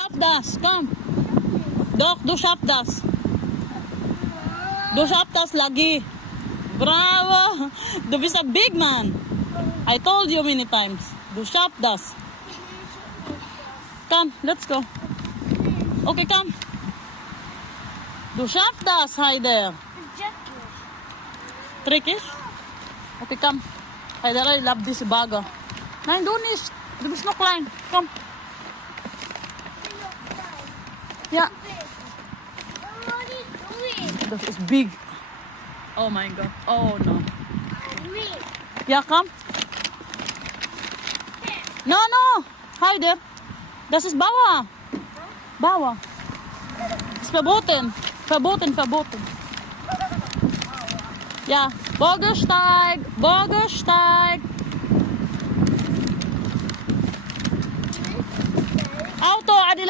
Schaff das, komm. Doch, du schaffst das. Du schaffst das lagi. Bravo. Du bist a big man. I told you many times. Du schaffst das. Come, let's go. Okay, come. Du schaffst das, Heider. Trickish? Okay, come. Heider, I love this bago. Nein, du nicht. Du bist noch klein. Komm. Ja. Das ist big. Oh mein Gott. Oh no. Ja, komm. No, no. Heider. Das ist Bauer. Bauer. Das ist verboten. Verboten, verboten. Ja. Bürgersteig. Bürgersteig.